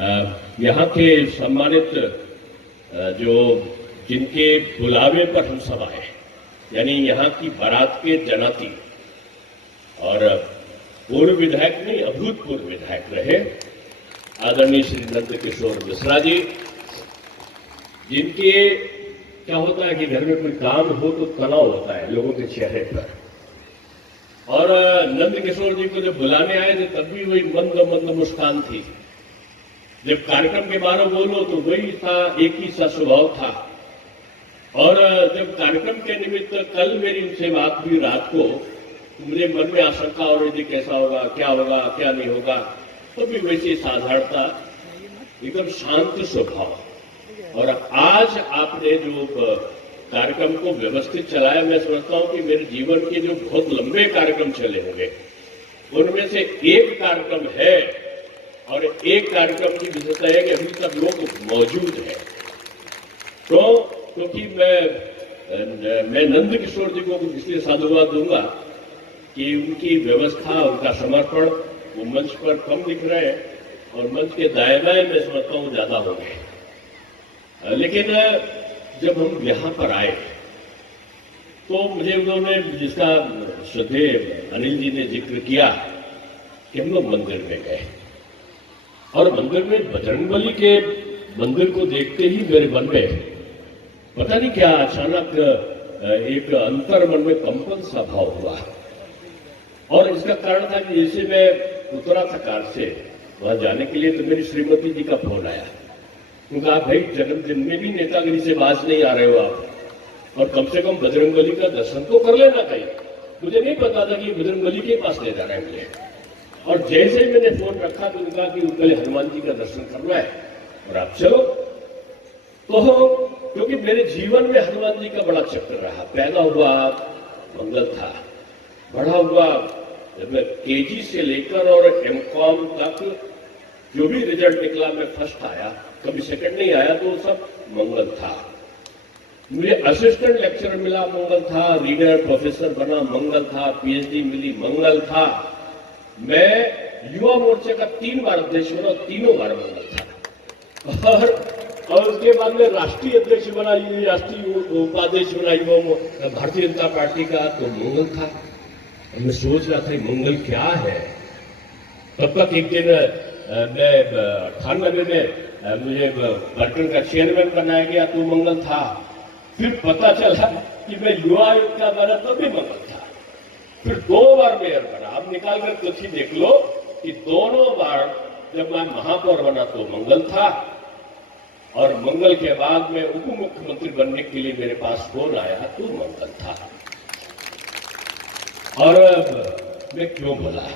यहाँ के सम्मानित जो जिनके बुलावे पर हम सब आए, यानी यहाँ की बारात के जनाती और पूर्व विधायक नहीं, अभूतपूर्व विधायक रहे आदरणीय श्री नंद किशोर मिश्रा जी, जिनके क्या होता है कि घर में कोई काम हो तो तनाव होता है लोगों के चेहरे पर। और नंद किशोर जी को जब बुलाने आए थे तब भी वही मंद मंद मुस्कान थी। जब कार्यक्रम के बारे में बोलो तो वही था, एक ही सा स्वभाव था। और जब कार्यक्रम के निमित्त कल मेरी उनसे बात हुई रात को, तो मुझे मन में आशंका हो रही थी कैसा होगा, क्या नहीं होगा, तो भी वैसी साधारणता, एकदम शांत स्वभाव। और आज आपने जो कार्यक्रम को व्यवस्थित चलाया, मैं समझता हूं कि मेरे जीवन के जो बहुत लंबे कार्यक्रम चले होंगे उनमें से एक कार्यक्रम है, और एक कार्यक्रम की विशेषता है कि अभी तक लोग मौजूद हैं। तो क्योंकि मैं नंद किशोर जी को इसलिए साधुवाद दूंगा कि उनकी व्यवस्था, उनका समर्पण वो मंच पर कम दिख रहे हैं और मंच के दाएं-बाएं मैं समझता हूं ज्यादा हो गए। लेकिन जब हम यहां पर आए तो मुझे उन्होंने, जिसका श्रद्धेय अनिल जी ने जिक्र किया, कि हम लोग मंदिर में गए और मंदिर में बजरंगबली के मंदिर को देखते ही मेरे मन में पता नहीं क्या अचानक एक अंतर मन में कंपन सा भाव हुआ। और इसका कारण था कि जैसे मैं उतरा था कार से वहां जाने के लिए, तो मेरी श्रीमती जी का फोन आया। उनका भाई जन्मदिन में भी नेतागिरी से बाज नहीं आ रहे हो आप, और कम से कम बजरंगबली का दर्शन तो कर लेना कहीं। मुझे नहीं पता था कि बजरंगबली के पास ले जा रहे हैं मुझे। और जैसे ही मैंने फोन रखा तो उनका कि पहले हनुमान जी का दर्शन करना है और आप चलो। तो क्योंकि मेरे जीवन में हनुमान जी का बड़ा चक्र रहा, पैदा हुआ मंगल था, बड़ा हुआ जब मैं केजी से लेकर और एमकॉम तक जो भी रिजल्ट निकला मैं फर्स्ट आया, कभी सेकंड नहीं आया, तो सब मंगल था। मुझे असिस्टेंट लेक्चरर मिला, मंगल था। रीडर प्रोफेसर बना, मंगल था। पीएचडी मिली, मंगल था। मैं युवा मोर्चे का 3 बार अध्यक्ष बना, तीनों बार मंगल था। और उसके बाद में राष्ट्रीय अध्यक्ष बना, राष्ट्रीय उपाध्यक्ष बना युवा भारतीय जनता पार्टी का, तो मंगल था। और मैं सोच रहा था मंगल क्या है। तब तक एक दिन मैं 98 में मुझे बर्टन का चेयरमैन बनाया गया, तो मंगल था। फिर पता चला कि मैं युवा आयोग का बना, तो भी मंगल था। फिर 2 बार मेयर बना। अब निकाल कर तिथि देख लो कि दोनों बार जब मैं महापौर बना तो मंगल था, और मंगल के बाद में उप मुख्यमंत्री बनने के लिए मेरे पास फोन आया तो मंगल था। और मैं क्यों बोला,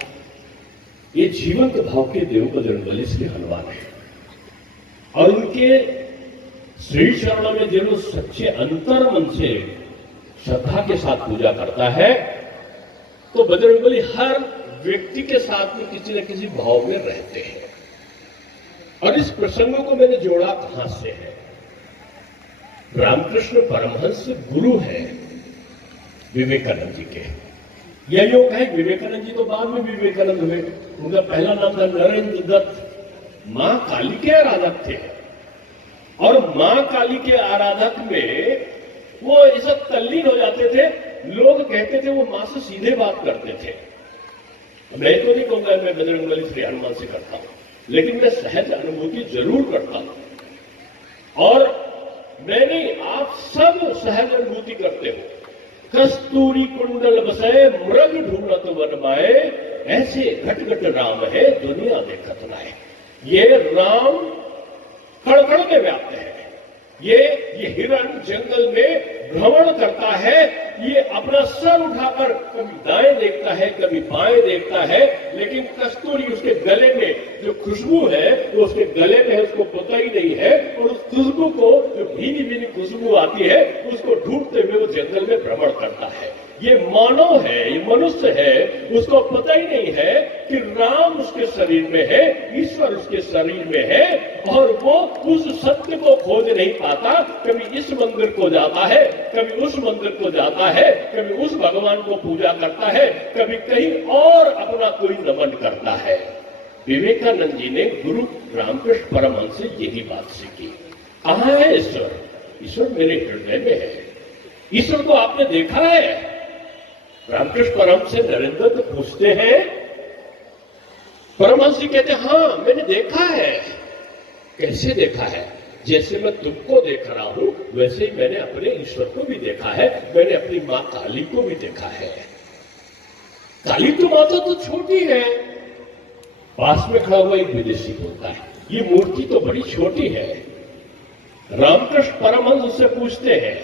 ये जीवंत भाव के देव बजरंगबली श्री हनुमान है, और उनके श्री चरणों में जो सच्चे अंतर मन से श्रद्धा के साथ पूजा करता है, तो बजरंगबली हर व्यक्ति के साथ में किसी न किसी भाव में रहते हैं। और इस प्रसंग को मैंने जोड़ा कहां से है। रामकृष्ण परमहंस गुरु है विवेकानंद जी के। यह योग है, विवेकानंद जी तो बाद में विवेकानंद हुए। उनका पहला नाम था नरेंद्र दत्त। मां काली के आराधक थे, और मां काली के आराधक में वो ऐसा तल्लीन हो जाते थे, लोग कहते थे वो मां से सीधे बात करते थे। मैं तो नहीं कहूंगा मैं बजरंगबली श्री हनुमान से करता हूं, लेकिन मैं सहज अनुभूति जरूर करता हूं। और मैंने, आप सब सहज अनुभूति करते हो। कस्तूरी कुंडल बसे मृग ढूंढत वन माए, ऐसे घट घट राम है दुनिया देखत नाए। ये राम कण में व्याप्त है। ये हिरण जंगल में भ्रमण करता है। ये अपना सर उठाकर कभी दाएं देखता है, कभी बाएं देखता है, लेकिन कस्तूरी उसके गले में जो खुशबू है वो उसके गले में है, उसको पता ही नहीं है। और उस खुशबू को, जो भीनी भीनी खुशबू आती है, उसको ढूंढते हुए वो जंगल में भ्रमण करता है। ये मानव है, ये मनुष्य है, उसको पता ही नहीं है कि राम उसके शरीर में है, ईश्वर उसके शरीर में है, और वो उस सत्य को खोज नहीं पाता। कभी इस मंदिर को जाता है, कभी उस मंदिर को जाता है, कभी उस भगवान को पूजा करता है, कभी कहीं और अपना कोई नमन करता है। विवेकानंद जी ने गुरु रामकृष्ण परमहंस से यही बात सीखी। कहाँ है ईश्वर? ईश्वर मेरे हृदय में है। ईश्वर को आपने देखा है? रामकृष्ण परमहंस से नरेंद्र तो पूछते हैं, परमहंस जी कहते हैं हाँ मैंने देखा है। कैसे देखा है? जैसे मैं तुमको देख रहा हूं वैसे ही मैंने अपने ईश्वर को भी देखा है, मैंने अपनी मां काली को भी देखा है। काली तो माता तो छोटी है। पास में खड़ा हुआ एक विदेशी बोलता है ये मूर्ति तो बड़ी छोटी है। रामकृष्ण परमहंस उससे पूछते हैं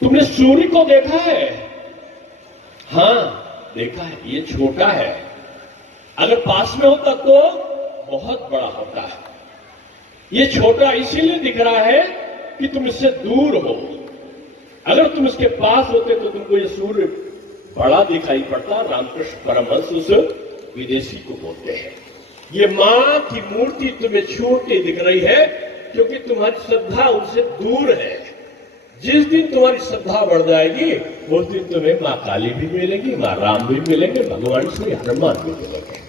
तुमने सूर्य को देखा है? हाँ देखा है, ये छोटा है, अगर पास में होता तो बहुत बड़ा होता है। ये छोटा इसीलिए दिख रहा है कि तुम इससे दूर हो, अगर तुम इसके पास होते तो तुमको ये सूर्य बड़ा दिखाई पड़ता। रामकृष्ण परमहंस उस विदेशी को बोलते हैं ये मां की मूर्ति तुम्हें छोटी दिख रही है क्योंकि तुम्हारी श्रद्धा उनसे दूर है। जिस दिन तुम्हारी श्रद्धा बढ़ जाएगी उस दिन तुम्हें मां काली भी मिलेगी, मां राम भी मिलेंगे, भगवान श्री हनुमान भी मिलेंगे।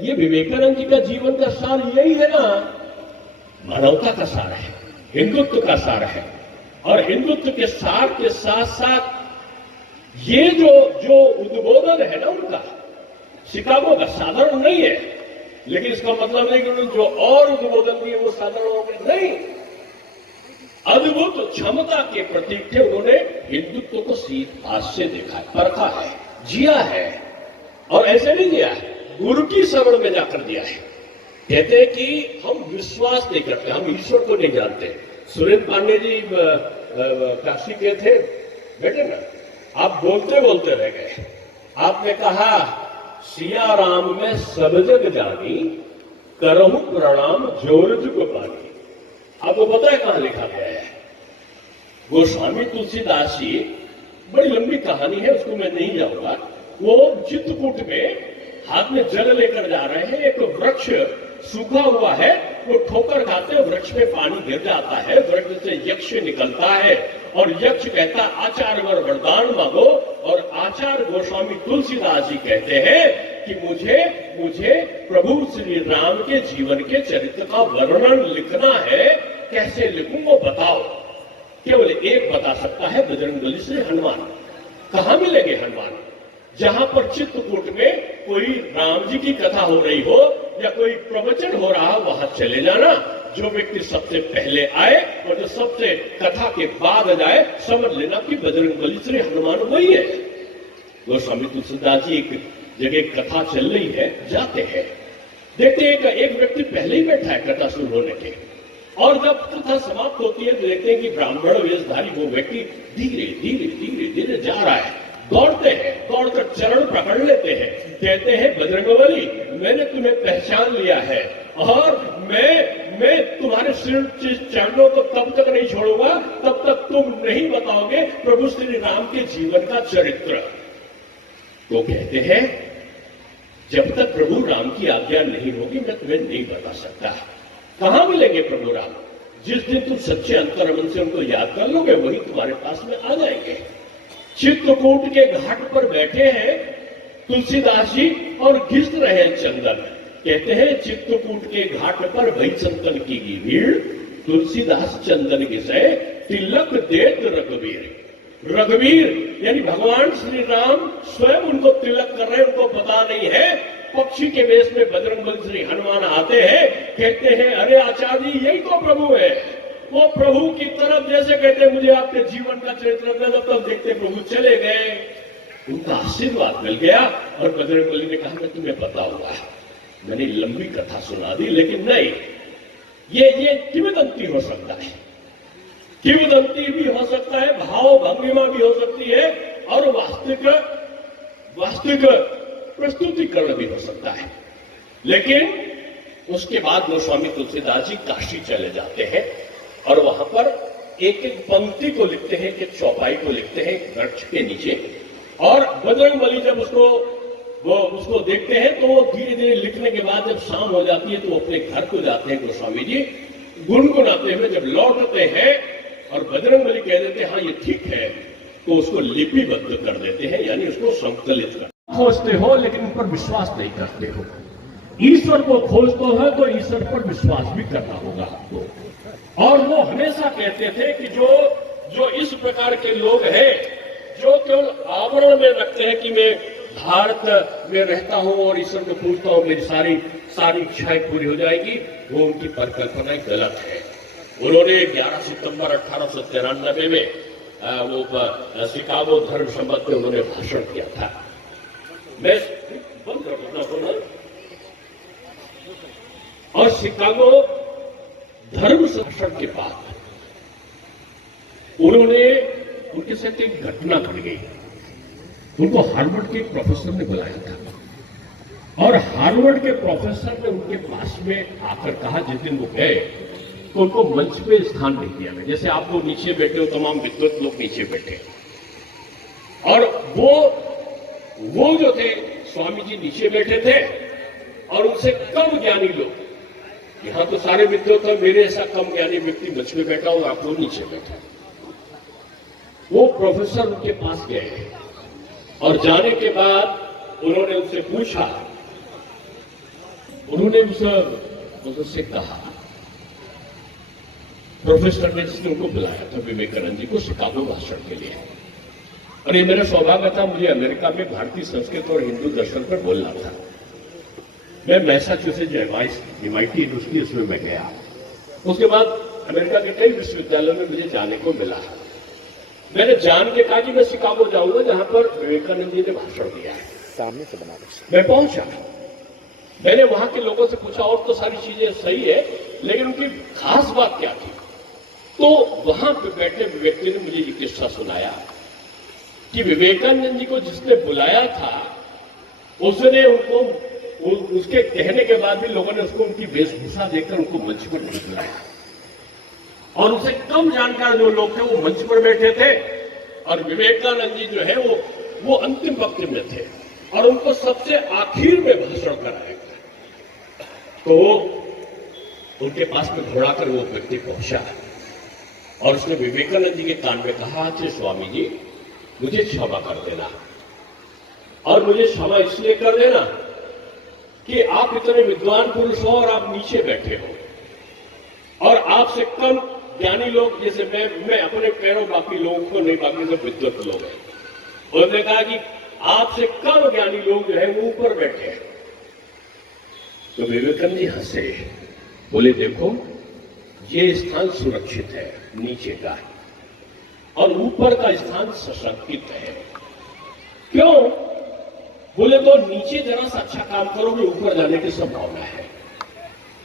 ये विवेकानंद जी का जीवन का सार यही है ना, मानवता का सार है, हिंदुत्व का सार है। और हिंदुत्व के सार के साथ साथ ये जो उद्बोधन है ना उनका, शिकागो का साधारण नहीं है, लेकिन इसका मतलब नहीं कि उन्होंने जो और उद्बोधन दिए वो साधारण हो गए, नहीं। अद्भुत क्षमता के प्रतीक थे। उन्होंने हिंदुत्व को आज से देखा है, परखा है, जिया है। और ऐसे नहीं जिया है, गुरु की शरण में जाकर दिया है। कहते हैं कि हम विश्वास नहीं करते, हम ईश्वर को नहीं जानते। सुरेंद्र पांडे जी काशी के थे, बेटे ना, आप बोलते बोलते रह गए। आपने कहा सिया राम में सब जग जानी, करहु प्रणाम जोर जुग पानी। आपको पता है कहां लिखा गया है? गोस्वामी तुलसीदास जी, बड़ी लंबी कहानी है, उसको मैं नहीं जाऊंगा। वो चित्रकूट में हाथ में जल लेकर जा रहे हैं, एक वृक्ष सूखा हुआ है, वो ठोकर खाते वृक्ष में पानी गिर जाता है, वृक्ष से यक्ष निकलता है और यक्ष कहता आचार्य वर वरदान मांगो। और आचार्य गोस्वामी तुलसीदास जी कहते हैं कि मुझे प्रभु श्री राम के जीवन के चरित्र का वर्णन लिखना है, कैसे लिखूं वो बताओ। केवल एक बता सकता है, बजरंगबली श्री हनुमान। कहां मिलेंगे हनुमान? जहां पर चित्रकूट में कोई राम जी की कथा हो रही हो या कोई प्रवचन हो रहा, वहां चले जाना। जो व्यक्ति सबसे पहले आए और जो सबसे कथा के बाद जाए, समझ लेना कि बजरंगबली श्री हनुमान वही है। गोस्वामी तुलसीदास जी एक जगह कथा चल रही है, जाते हैं, देखते हैं एक व्यक्ति पहले ही बैठा है कथा शुरू होने के, और जब कथा समाप्त होती है तो देखते हैं कि ब्राह्मण वेशधारी वो व्यक्ति धीरे धीरे धीरे धीरे जा रहा है। दौड़ते हैं, दौड़कर चरण पकड़ लेते हैं, कहते हैं बजरंगबली मैंने तुम्हें पहचान लिया है और मैं तुम्हारे चरणों को तब तक नहीं छोड़ूंगा तब तक तुम नहीं बताओगे प्रभु श्री राम के जीवन का चरित्र। तो कहते हैं जब तक प्रभु राम की आज्ञा नहीं होगी मैं तुम्हें नहीं बता सकता। कहां मिलेंगे प्रभु राम? जिस दिन तुम सच्चे अंतर्मन से उनको याद कर लोगे वही तुम्हारे पास में आ जाएंगे। चित्रकूट के घाट पर बैठे हैं तुलसीदास जी और घिस रहे हैं चंदन। कहते हैं चित्रकूट के घाट पर भई चंदन की भीड़, तुलसीदास चंदन घिसे तिलक देत रघुवीर। रघुवीर यानी भगवान श्री राम स्वयं उनको तिलक कर रहे हैं, उनको पता नहीं है। पक्षी के वेश में बजरंगबली श्री हनुमान आते हैं, कहते हैं अरे आचार्य जी यही तो प्रभु है। वो प्रभु की तरफ जैसे कहते हैं मुझे आपके जीवन का चरित्र तब देखते प्रभु चले गए, उनका आशीर्वाद मिल गया। और बजरंगबली ने कहा मैं तुम्हें बताऊंगा। मैंने लंबी कथा सुना दी, लेकिन नहीं, ये किंवदंती हो सकता है, किंवदंती भी हो सकता है, भाव भंगिमा भी हो सकती है और वास्तविक प्रस्तुतिकरण भी हो सकता है। लेकिन उसके बाद गोस्वामी तुलसीदास जी काशी चले जाते हैं और वहां पर एक एक पंक्ति को लिखते हैं, एक चौपाई को लिखते हैं वृक्ष के नीचे। और बजरंगबली जब उसको देखते हैं तो वो धीरे धीरे लिखने के बाद जब शाम हो जाती है तो वो अपने घर को जाते हैं गोस्वामी जी, गुनगुनाते हुए जब लौटते हैं और बजरंगबली कह देते हैं हाँ ये ठीक है, तो उसको लिपिबद्ध कर देते हैं, यानी उसको संकलित कर खोजते हो लेकिन उन पर विश्वास नहीं करते हो। ईश्वर को खोजते हो तो ईश्वर पर विश्वास भी करना होगा आपको। और वो हमेशा कहते थे कि जो इस प्रकार के लोग हैं जो केवल आवरण में रखते हैं कि मैं भारत में रहता हूं और ईश्वर को पूजता हूं, मेरी सारी इच्छाएं पूरी हो जाएगी, वो उनकी परिकल्पना गलत है। उन्होंने 11 सितंबर 1893 में वो शिकागो धर्म संबंध में उन्होंने भाषण किया था। मैं बंद कर देता हूं ना। और शिकागो धर्म भाषण के बाद उन्होंने उनके साथ एक घटना घट गई। उनको हार्वर्ड के प्रोफेसर ने बुलाया था और हार्वर्ड के प्रोफेसर ने उनके पास में आकर कहा, जिस दिन वो गए तो उनको मंच पे स्थान नहीं दिया गया। जैसे आप लोग नीचे बैठे हो, तमाम विद्वत लोग नीचे बैठे, और वो जो थे स्वामी जी नीचे बैठे थे और उनसे कम ज्ञानी लोग, यहां तो सारे विद्वत हैं, मेरे ऐसा कम ज्ञानी व्यक्ति मंच में बैठा और आप लोग नीचे बैठे। वो प्रोफेसर उनके पास गए और जाने के बाद उन्होंने उनसे पूछा, उन्होंने उससे कहा, प्रोफेसर ने जिसने उनको बुलाया था विवेकानंद जी को शिकागो भाषण के लिए, और ये मेरा सौभाग्य था, मुझे अमेरिका में भारतीय संस्कृत और हिंदू दर्शन पर बोलना था। मैं मैसाचुसेट्स MIT यूनिवर्सिटी उसमें मैं गया। उसके बाद अमेरिका के कई विश्वविद्यालयों में मुझे जाने को मिला। मैंने जान के कहा कि मैं शिकागो जाऊंगा जहां पर विवेकानंद जी ने भाषण दिया है। सामने से बना मैं पहुंचा, मैंने वहां के लोगों से पूछा और तो सारी चीजें सही है, लेकिन उनकी खास बात क्या थी। तो वहां पे बैठे व्यक्ति ने मुझे ये किस्सा सुनाया कि विवेकानंद जी को जिसने बुलाया था उसने उनको, उसके कहने के बाद भी लोगों ने उसको उनकी वेशभूषा देखकर उनको मंच पर नहीं बुलाया, और उनसे कम जानकार जो लोग थे वो मंच पर बैठे थे, और विवेकानंद जी जो है वो अंतिम वक्त में थे और उनको सबसे आखिर में भाषण कराया गया। तो उनके पास में घोड़ाकर वो व्यक्ति पहुंचा और उसने विवेकानंद जी के कान में कहा, अच्छा स्वामी जी मुझे क्षमा कर देना, और मुझे क्षमा इसलिए कर देना कि आप इतने विद्वान पुरुष हो और आप नीचे बैठे हो, और आपसे कम ज्ञानी लोग, जैसे मैं अपने पैरों बाकी लोगों को नहीं, बाकी सब विद्वत लोग हैं, उन्होंने कहा कि आपसे कम ज्ञानी लोग जो है वो ऊपर बैठे हैं। तो विवेकानंद जी हंसे, बोले देखो ये स्थान सुरक्षित है नीचे का, और ऊपर का स्थान सशंकित है। क्यों? बोले तो नीचे जरा सा अच्छा काम करोगे ऊपर जाने की संभावना है,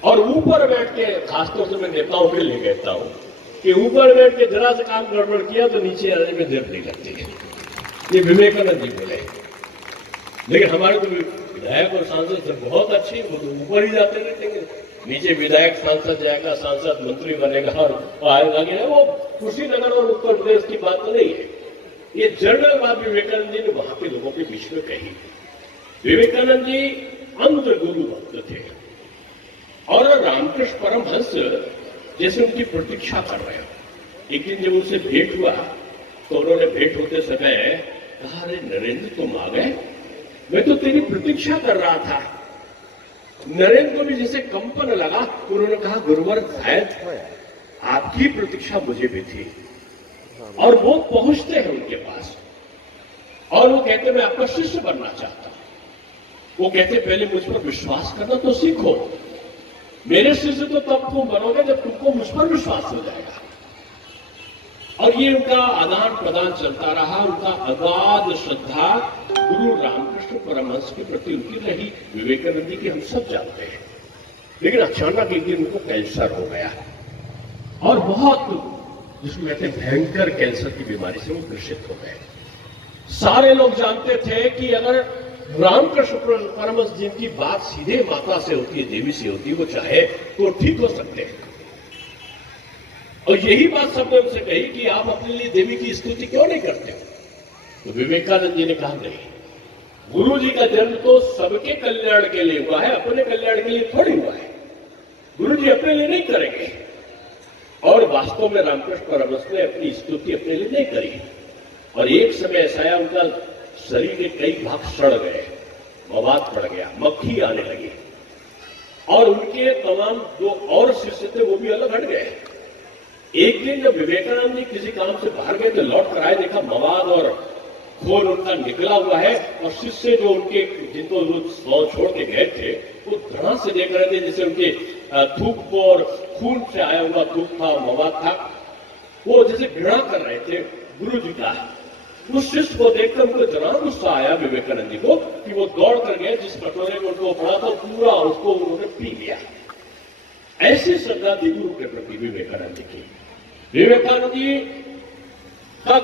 और ऊपर बैठ के, खासतौर से मैं नेताओं के लिए कहता हूं कि ऊपर बैठ के जरा सा काम गड़बड़ किया तो नीचे आने में देर नहीं लगती है। ये विवेकानंद जी बोले। लेकिन हमारे तो विधायक और सांसद से बहुत अच्छे, वो तो ऊपर ही जाते रहते हैं। नीचे विधायक सांसद जाएगा, सांसद मंत्री बनेगा और आगे वो कुशीनगर और उत्तर प्रदेश की बात तो नहीं है, ये जनरल बात विवेकानंद जी ने वहां के लोगों के बीच में कही। विवेकानंद जी अंध गुरु भक्त थे और रामकृष्ण परमहंस जैसे उनकी प्रतीक्षा कर रहे हो। एक दिन जब उनसे भेंट हुआ तो उन्होंने भेंट होते समय कहा, अरे नरेंद्र तुम आ गए, मैं तो तेरी प्रतीक्षा कर रहा था। नरेंद्र को भी जैसे कंपन लगा, उन्होंने कहा गुरुवर शायद आपकी प्रतीक्षा मुझे भी थी। और वो पहुंचते हैं उनके पास और वो कहते मैं आपका शिष्य बनना चाहता हूं। वो कहते पहले मुझ पर विश्वास करना तो सीखो, मेरे शिष्य तो तब तुम बनोगे जब तुमको मुझ पर विश्वास हो जाएगा। और ये उनका आदान प्रदान चलता रहा। उनका अगाध श्रद्धा गुरु रामकृष्ण परमहंस के प्रति उनकी रही। विवेकानंद जी की हम सब जानते हैं, लेकिन अचानक एक दिन उनको कैंसर हो गया और बहुत, जिसको कहते हैं भयंकर कैंसर की बीमारी से वो ग्रसित हो गए। सारे लोग जानते थे कि अगर रामकृष्ण परमहंस जिनकी बात सीधे माता से होती है, देवी से होती है, वो चाहे तो ठीक हो सकते हैं। और यही बात सबने उनसे कही कि आप अपने लिए देवी की स्तुति क्यों नहीं करते? तो विवेकानंद जी ने कहा नहीं, गुरु जी का जन्म तो सबके कल्याण के लिए हुआ है, अपने कल्याण के लिए थोड़ी हुआ है। गुरु जी अपने लिए नहीं करेंगे। और वास्तव में रामकृष्ण परमहंस ने अपनी स्तुति अपने लिए नहीं करी। और एक समय ऐसा आया, उनका शरीर के कई भाग सड़ गए, मवाद पड़ गया, मक्खी आने लगी और उनके तमाम जो और शिष्य थे वो भी अलग हट गए। एक दिन जब विवेकानंद जी किसी काम से बाहर गए तो लौट कर आए, देखा मवाद और खून उनका निकला हुआ है और शिष्य जो उनके जिनको वो छोड़ के गए थे वो ध्यान से देख रहे थे, जैसे उनके थूक को और खून से आया हुआ थूक था, मवाद था, वो जैसे घृणा कर रहे थे गुरु जी का। उस शिष्य को देखकर उनको जरा गुस्सा आया विवेकानंद जी को कि वो दौड़ कर गए, जिस कटोरे में उनको पड़ा था पूरा उसको उन्होंने पी लिया। ऐसी श्रद्धा थी गुरु के प्रति विवेकानंद जी की। विवेकानंद जी का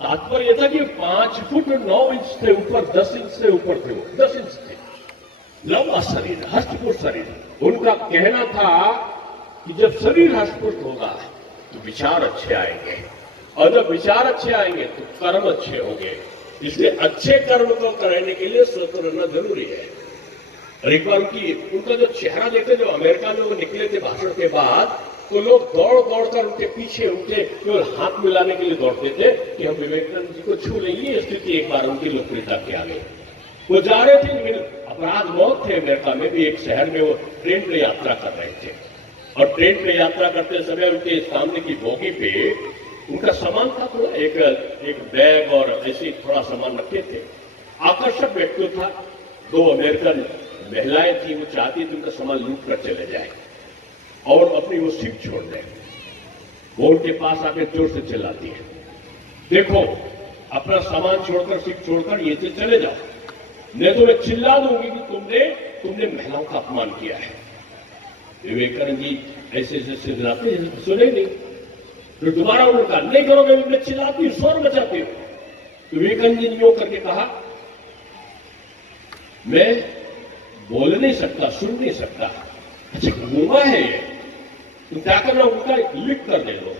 तात्पर्य था कि 5 फुट 9 इंच से ऊपर, 10 इंच से ऊपर थे, वो 10 इंच थे, लंबा शरीर, हष्टपुष्ट शरीर। उनका कहना था कि जब शरीर हष्टपुष्ट होगा तो विचार अच्छे आएंगे और जब विचार अच्छे आएंगे तो कर्म अच्छे होंगे। इसलिए अच्छे कर्म को करने के लिए स्वस्थ रहना जरूरी है। और एक बार उनका जो चेहरा देखते, जो अमेरिका में वो निकले थे भाषण के बाद, तो लोग दौड़ दौड़ कर उनके पीछे, उनके केवल हाथ मिलाने के लिए दौड़ते थे कि हम विवेकानंद जी को छू लेंगे। ये स्थिति एक बार उनकी लोकप्रियता के आ गई। वो जा रहे थे, लेकिन अपराध बहुत थे अमेरिका में भी। एक शहर में वो ट्रेन पे यात्रा कर रहे थे और ट्रेन पे यात्रा करते समय उनके सामने की बोगी पे उनका सामान था, थोड़ा एक बैग और ऐसे थोड़ा सामान रखे थे। आकर्षक व्यक्ति था, 2 अमेरिकन महिलाएं थी, वो चाहती थी उनका सामान लूट कर चले जाए और अपनी वो सीट छोड़ दें। वो उनके पास आकर जोर से चिल्लाती है, देखो अपना सामान छोड़कर, सीट छोड़कर ये से चले जाओ, नहीं तो मैं चिल्ला दूंगी कि तुमने महिलाओं का अपमान किया है। विवेकानंद जी ऐसे ऐसे चिल्लाते सुने नहीं, तो दोबारा उन्होंने कहा नहीं करोगे, मैं चिल्लाती हूं, शोर मचाती हूं। तो विवेकानंद जी ने यूं करके कहा, मैं बोल नहीं सकता, सुन नहीं सकता। अच्छा गुमा है ये, तुम क्या करना, उनका लिख कर दे दो।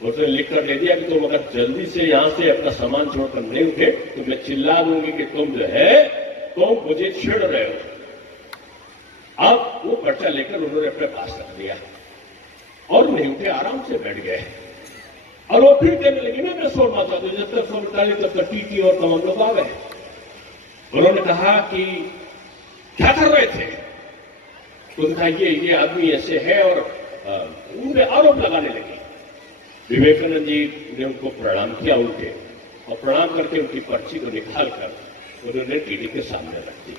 उसने लिख कर दे दिया कि तुम अगर जल्दी से यहां से अपना सामान छोड़कर नहीं उठे तो मैं चिल्ला दूंगी कि तुम जो है तुम मुझे छेड़ रहे हो। अब वो पर्चा लेकर उन्होंने अपने पास रख दिया और नहीं उठे, आराम से बैठ गए। और वो फिर कहने लगी मैं शोर मचा दूं, जब तक शोर मचाली तब तक टीटी और तमाम लोग आ गए। उन्होंने कहा कि क्या कर रहे थे? उनका ये आदमी ऐसे है और उनपे आरोप लगाने लगे। विवेकानंद जी ने उनको प्रणाम किया उनके, और प्रणाम करके उनकी पर्ची को निकालकर उन्होंने टीटी के सामने रख दी।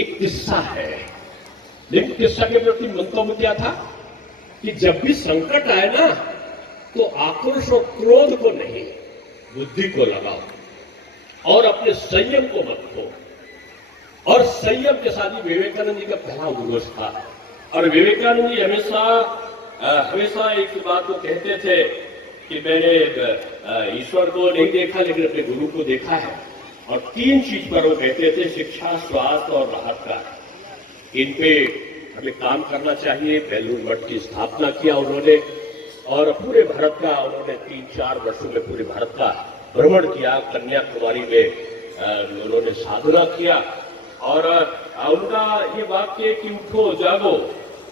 एक किस्सा है, लेकिन किस्सा के प्रति मंतव्य क्या था कि जब भी संकट आए ना तो आक्रोश और क्रोध को नहीं, बुद्धि को लगाओ और अपने संयम को मत खो। और संयम के साथ ही विवेकानंद जी का पहला उद्घोष था। और विवेकानंद जी हमेशा एक बात को कहते थे कि मैंने ईश्वर को नहीं देखा लेकिन अपने गुरु को देखा है। और 3 चीज पर वो कहते थे, शिक्षा, स्वास्थ्य और राहत का। इन पे हमें काम करना चाहिए। बेलूर मठ की स्थापना किया उन्होंने और पूरे भारत का उन्होंने 3-4 वर्षों में पूरे भारत का भ्रमण किया। कन्याकुमारी में उन्होंने साधना किया और उनका ये वाक्य कि उठो जागो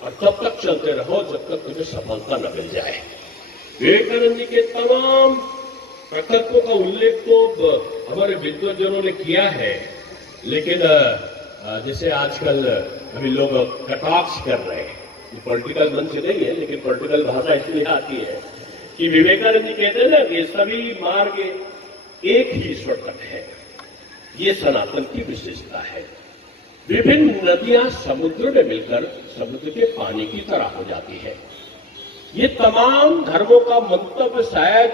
और तब तक चलते रहो जब तक तुम्हें सफलता न मिल जाए। विवेकानंद जी के तमाम प्रकल्पों का उल्लेख तो हमारे विद्वजनों ने किया है, लेकिन जैसे आजकल अभी लोग कटाक्ष कर रहे हैं, पॉलिटिकल मन से नहीं है लेकिन पॉलिटिकल भाषा इसलिए आती है कि विवेकानंद जी कहते हैं ना कि सभी मार्ग एक ही ईश्वर तक है। ये सनातन की विशेषता है। विभिन्न नदियां समुद्र में मिलकर समुद्र के पानी की तरह हो जाती है। ये तमाम धर्मों का मंतव्य शायद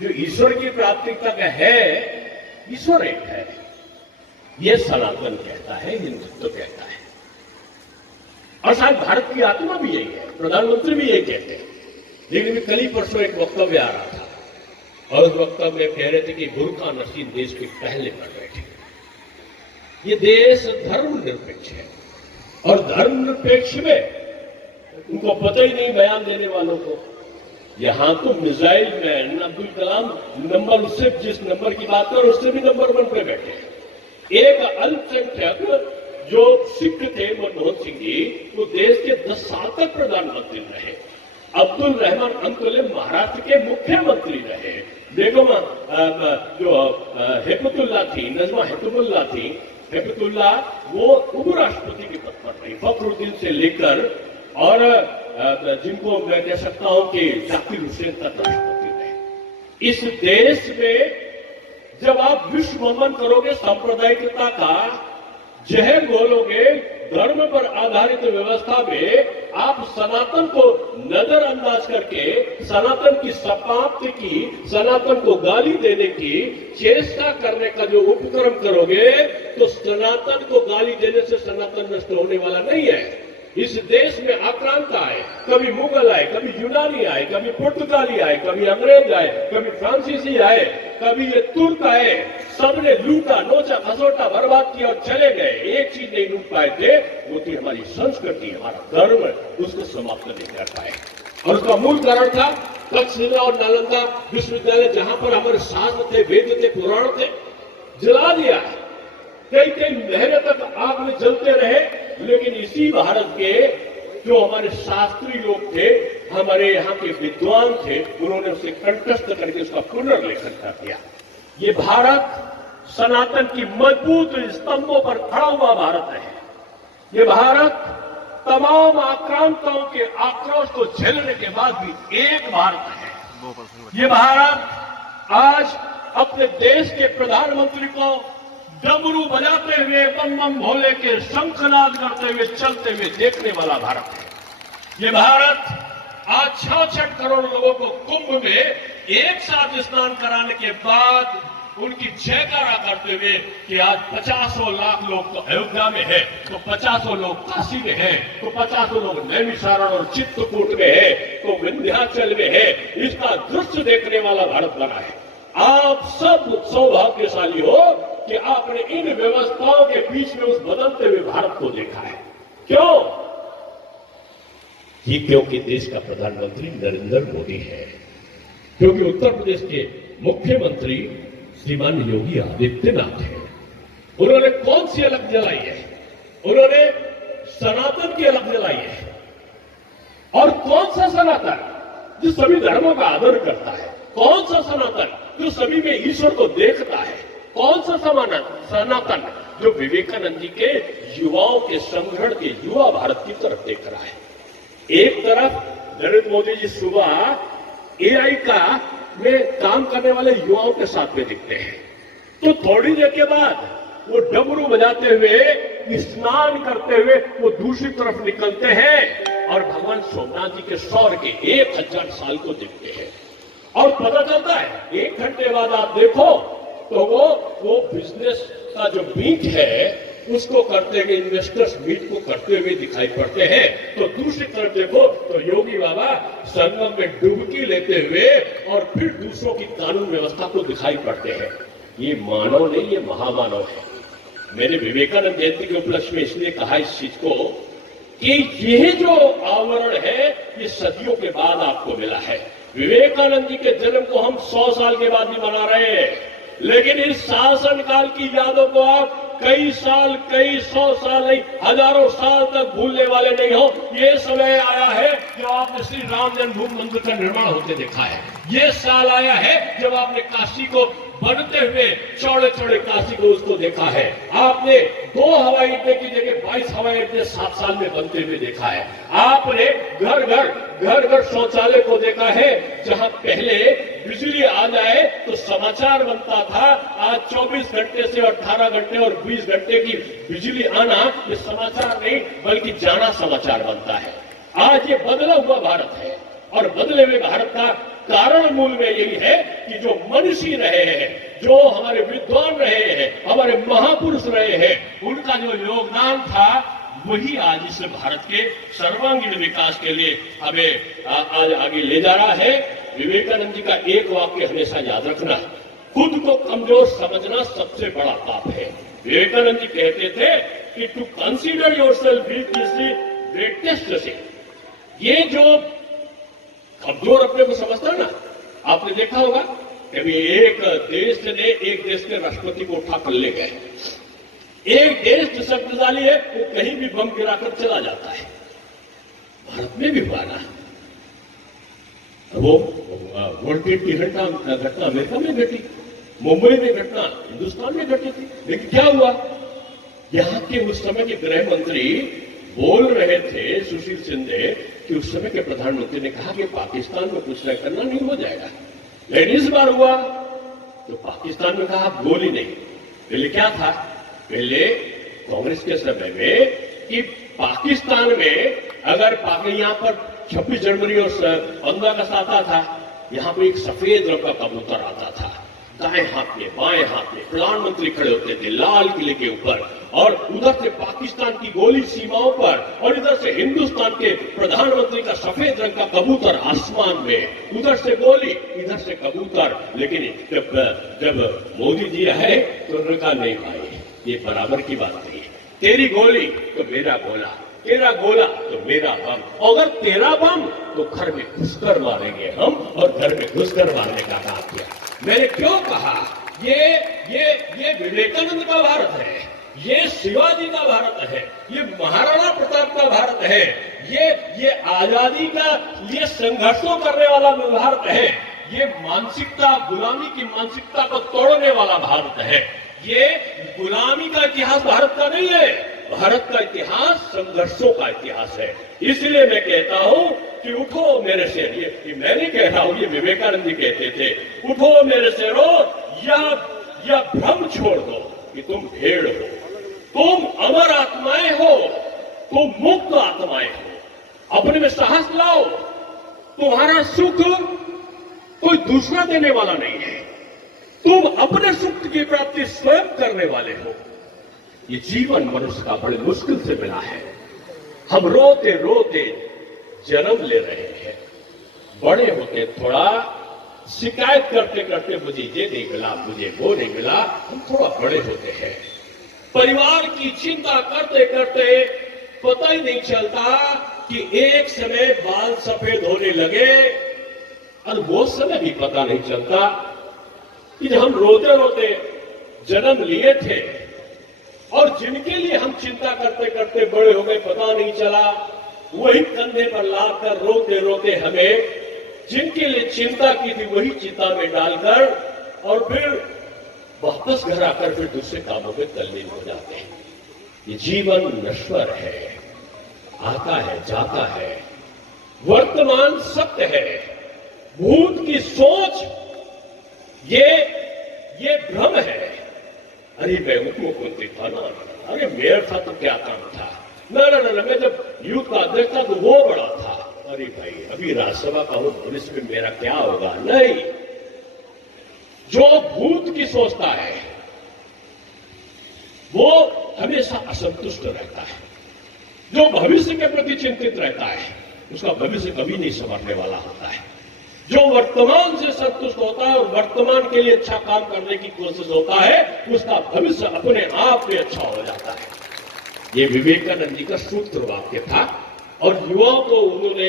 जो ईश्वर की प्राप्ति तक है, ईश्वर एक है, ये सनातन कहता है, हिंदुत्व कहता है। और शायद भारत की आत्मा भी यही है, प्रधानमंत्री भी यही कहते हैं। लेकिन कल ही परसों एक वक्तव्य आ रहा था और उस वक्तव्य में कह रहे थे कि बुर्का नसीब देश के पहले कर रहे थे। ये देश धर्मनिरपेक्ष है और धर्मनिरपेक्ष में उनको पता ही नहीं बयान देने वालों को। यहां तो missile man Abdul Kalam number, उससे जिस नंबर की बात कर उससे भी नंबर 1 पे बैठे हैं। एक अल्पसंख्यक जो सिख थे मनमोहन सिंह जी, वो देश के 10 साल तक प्रधानमंत्री रहे। अब्दुल रहमान अंतुल्य महाराष्ट्र के मुख्यमंत्री रहे। देखो जो हेपतुल्ला थी, नजमा हेपतुल्ला थी, हेपतुल्ला वो उपराष्ट्रपति के पद पर रही, फखरुद्दीन से लेकर, और जिनको मैं कह सकता हूं कि जाकिर हुसैन तक राष्ट्रपति रहे। इस देश में जब आप विश्व भ्रमण करोगे, सांप्रदायिकता का जहर घोलोगे, धर्म पर आधारित व्यवस्था में आप सनातन को नजरअंदाज करके सनातन की समाप्ति की, सनातन को गाली देने की चेष्टा करने का जो उपक्रम करोगे, तो सनातन को गाली देने से सनातन नष्ट होने वाला नहीं है। इस देश में आक्रांत आए, कभी मुगल आए, कभी यूनानी आए, कभी पुर्तगाली आए, कभी अंग्रेज आए, कभी फ्रांसीसी आए, कभी ये तुर्क आए, सबने लूटा, नोचा, खसोटा, बर्बाद किया और चले गए। एक चीज नहीं लूट पाए थे, वो थी हमारी संस्कृति, हमारा धर्म, उसको समाप्त नहीं कर पाए। और उसका मूल कारण था तक्षशिला और नालंदा विश्वविद्यालय, जहां पर हमारे शास्त्र थे, वेद थे, पुराण थे, जला दिया। कई कई महीने तक आग में जलते रहे, लेकिन इसी भारत के जो हमारे शास्त्री लोग थे, हमारे यहाँ के विद्वान थे, उन्होंने उसे कंठस्थ करके उसका पुनर्लेखन कर दिया। ये भारत सनातन की मजबूत स्तंभों पर खड़ा हुआ भारत है। ये भारत तमाम आक्रांताओं के आक्रोश को झेलने के बाद भी एक भारत है। ये भारत आज अपने देश के प्रधानमंत्री को डमरू बजाते हुए, बम बम भोले के शंखनाद करते हुए, चलते हुए देखने वाला भारत है। ये भारत आज 66 करोड़ लोगों को कुंभ में एक साथ स्नान कराने के बाद उनकी जयकारा करते हुए कि आज 50 लाख लोग तो अयोध्या में है, तो 50 लोग काशी में है, तो 50 लोग नैमिषारण और चित्रकूट में है, तो विंध्याचल में है, इसका दृश्य देखने वाला भारत बना है। आप सब सौभाग्यशाली हो कि आपने इन व्यवस्थाओं के बीच में उस बदलते हुए भारत को देखा है। क्यों? ये क्योंकि देश का प्रधानमंत्री नरेंद्र मोदी है, क्योंकि उत्तर प्रदेश के मुख्यमंत्री श्रीमान योगी आदित्यनाथ है। उन्होंने कौन सी अलग जलाई है? उन्होंने सनातन की अलग जलाई है। और कौन सा सनातन जो सभी धर्मों का आदर करता है? कौन सा सनातन जो सभी में ईश्वर को देखता है? कौन सा सनातन जो विवेकानंद जी के युवाओं के संग्रहण के युवा भारत की तरफ देख रहा है? एक तरफ नरेंद्र मोदी जी सुबह एआई का में काम करने वाले युवाओं के साथ में दिखते हैं, तो थोड़ी देर के बाद वो डमरू बजाते हुए, स्नान करते हुए वो दूसरी तरफ निकलते हैं और भगवान सोमनाथ जी के शौर्य के 1000 साल को देखते हैं। और पता चलता है 1 घंटे बाद आप देखो तो वो बिजनेस का जो मीट है उसको करते हुए, इन्वेस्टर्स मीट को करते हुए दिखाई पड़ते हैं। तो दूसरी तरफ देखो तो योगी बाबा संगम में डुबकी लेते हुए और फिर दूसरों की कानून व्यवस्था को दिखाई पड़ते हैं। ये मानव नहीं, ये महामानव है। मैंने विवेकानंद जयंती के उपलक्ष्य में इसलिए कहा इस चीज को कि यह जो आवरण है ये सदियों के बाद आपको मिला है। विवेकानंद जी के जन्म को हम 100 साल के बाद भी मना रहे हैं, लेकिन इस शासनकाल की यादों को आप कई साल, कई 100 साल नहीं, हजारों साल तक भूलने वाले नहीं हो। ये समय आया है जब आपने श्री राम जन्मभूमि मंदिर का निर्माण होते देखा है। ये साल आया है जब आपने काशी को बनते हुए, चौड़े चौड़े काशी को उसको देखा है। आपने 2 हवाई अड्डे की जगह 22 हवाई अड्डे 7 साल में बनते हुए देखा है। आपने घर घर शौचालय को देखा है, जहां पहले बिजली आ जाए तो समाचार बनता था। आज 24 घंटे से 18 घंटे और 20 घंटे की बिजली आना ये समाचार नहीं बल्कि जाना समाचार बनता है। आज ये बदला हुआ भारत है और बदले हुए भारत का कारण मूल में यही है कि जो मनीषी रहे हैं, जो हमारे विद्वान रहे हैं, हमारे महापुरुष रहे हैं, उनका जो योगदान था वही आज इस भारत के सर्वांगीण विकास के लिए हमें आज आगे ले जा रहा है। विवेकानंद जी का एक वाक्य हमेशा याद रखना, खुद को कमजोर समझना सबसे बड़ा पाप है। विवेकानंद जी कहते थे कि to consider yourself weak is the greatest sin. ये जो कमजोर अपने को समझता ना, आपने देखा होगा कभी एक देश के राष्ट्रपति को उठाकर ले गए। एक देश शक्तिशाली है, वो कहीं भी बम गिराकर चला जाता है। भारत में भी हुआ ना, वो वोल्टेज की घटना अमेरिका में घटी, मुंबई में घटना हिंदुस्तान में घटी थी। लेकिन क्या हुआ, यहाँ के उस समय के गृह मंत्री बोल रहे थे, सुशील शिंदे, कि उस समय के प्रधानमंत्री ने कहा कि पाकिस्तान में कुछ न करना नहीं हो जाएगा। लेकिन इस बार हुआ तो पाकिस्तान में कहा गोली नहीं। पहले क्या था, पहले कांग्रेस के समय में कि पाकिस्तान में अगर यहाँ पर 26 जनवरी और 15 अगस्त आता था, यहाँ पे एक सफेद रंग का कबूतर आता था, दाएं हाथ में बाएं हाथ में प्रधानमंत्री खड़े होते थे लाल किले के ऊपर, और उधर से पाकिस्तान की गोली सीमाओं पर, और इधर से हिंदुस्तान के प्रधानमंत्री का सफेद रंग का कबूतर आसमान में, उधर से गोली इधर से कबूतर। लेकिन जब मोदी जी आए तो उन्होंने कहा नहीं भाई, ये बराबर की बात नहीं है, तेरी गोली तो मेरा गोला, तेरा गोला तो मेरा बम, अगर तेरा बम तो घर में घुसकर मारेंगे हम, और घर में घुसकर मारने का काम किया। मैंने क्यों कहा, ये विवेकानंद का भारत है, ये शिवाजी का भारत है, ये महाराणा प्रताप का भारत है, ये आजादी का, ये संघर्षों करने वाला भारत है, ये मानसिकता, गुलामी की मानसिकता को तोड़ने वाला भारत है। ये गुलामी का इतिहास भारत का नहीं है, भारत का इतिहास संघर्षों का इतिहास है। इसलिए मैं कहता हूं कि उठो मेरे शेर, ये मैं नहीं कह रहा हूं, ये विवेकानंद जी कहते थे, उठो मेरे शेरो, या भ्रम छोड़ दो कि तुम भेड़ हो, तुम अमर आत्माएं हो, तुम मुक्त आत्माएं हो, अपने में साहस लाओ, तुम्हारा सुख कोई दूसरा देने वाला नहीं है, तुम अपने सुख की प्राप्ति स्वयं करने वाले हो। ये जीवन मनुष्य का बड़े मुश्किल से मिला है, हम रोते रोते जन्म ले रहे हैं, बड़े होते थोड़ा शिकायत करते करते मुझे ये नहीं मिला, मुझे वो नहीं मिला, हम थोड़ा बड़े होते हैं, परिवार की चिंता करते करते पता ही नहीं चलता कि एक समय बाल सफेद होने लगे, और वो समय भी पता नहीं चलता कि जब हम रोते रोते जन्म लिए थे, और जिनके लिए हम चिंता करते करते बड़े हो गए पता नहीं चला, वही कंधे पर लाकर रोते रोते हमें जिनके लिए चिंता की थी वही चिंता में डालकर, और फिर वापस घर आकर फिर दूसरे कामों में तल्लीन हो जाते हैं। ये जीवन नश्वर है, आता है जाता है, वर्तमान सत्य है, भूत की सोच ये भ्रम है। अरे मैं उपमुख्यमंत्री था ना, अरे मेयर था तो क्या काम था, ना ना ना, मैं जब यूथ का अध्यक्ष था तो वो बड़ा था, अरे भाई अभी राज्यसभा का हूं, भविष्य में मेरा क्या होगा। नहीं, जो भूत की सोचता है वो हमेशा असंतुष्ट रहता है, जो भविष्य के प्रति चिंतित रहता है उसका भविष्य कभी नहीं संवरने वाला होता है, जो वर्तमान से संतुष्ट होता है और वर्तमान के लिए अच्छा काम करने की कोशिश होता है उसका भविष्य अपने आप में अच्छा हो जाता है। ये विवेकानंद जी का सूत्र वाक्य था, और युवाओं को उन्होंने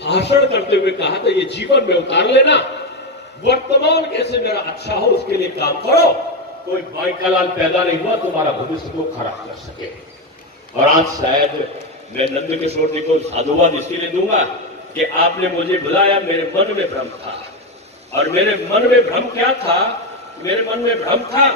भाषण करते हुए कहा था ये जीवन में उतार लेना, वर्तमान कैसे मेरा अच्छा हो उसके लिए काम करो, कोई बाईकालाल पैदा नहीं हुआ तुम्हारा भविष्य को खराब कर सके। और आज शायद मैं नंद किशोर जी को साधुवाद इसीलिए दूंगा कि आपने मुझे बुलाया, मेरे मन में भ्रम था, और मेरे मन में भ्रम क्या था, मेरे मन में भ्रम था